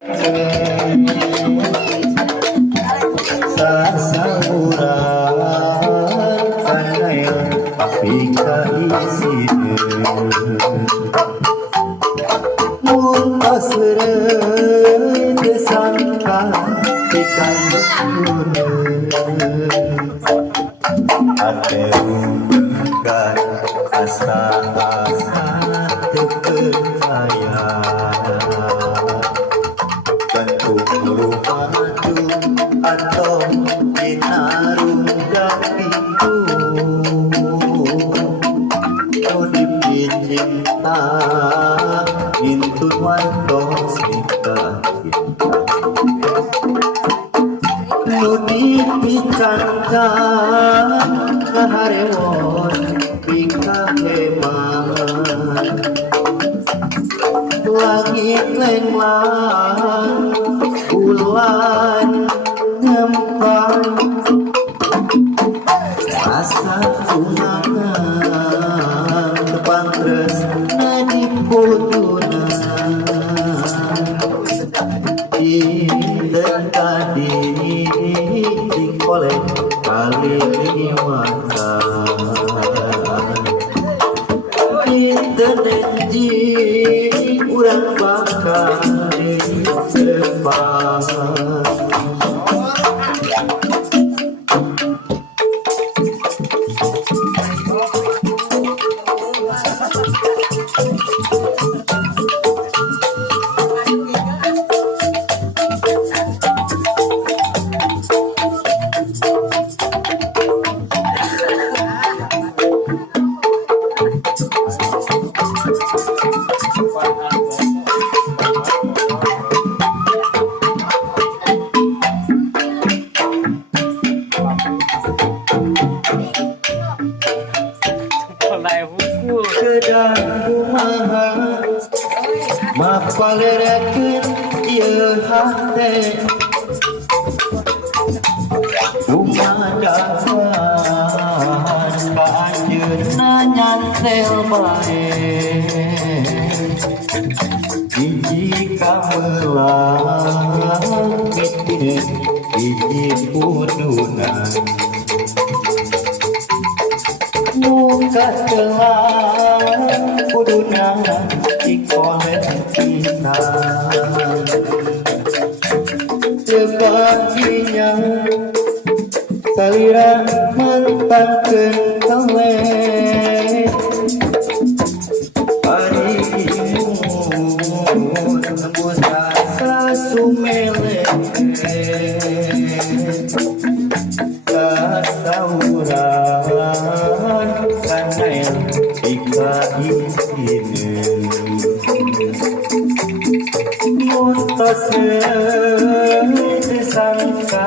Asa-asa terpercaya bentuk madu atau dinarum dapiku udip cinta intun wantos kita udip dicanca kaharewon langit lenglang bulan ngempang rasa tunangan tepangres nadi putuna indah tadi dikolek kali mata internet urang bakal depan kedang kumaha mapalerekeun ieu hate kumadahan ka anjeunna nyantel bae hiji kamelang mitine hiji pudunan muka telang kuduna dikolek kita sebaginya salira mantapkeun kawe ari imun tembus rasa sumele kasauran kanel ika isinin muntas disangka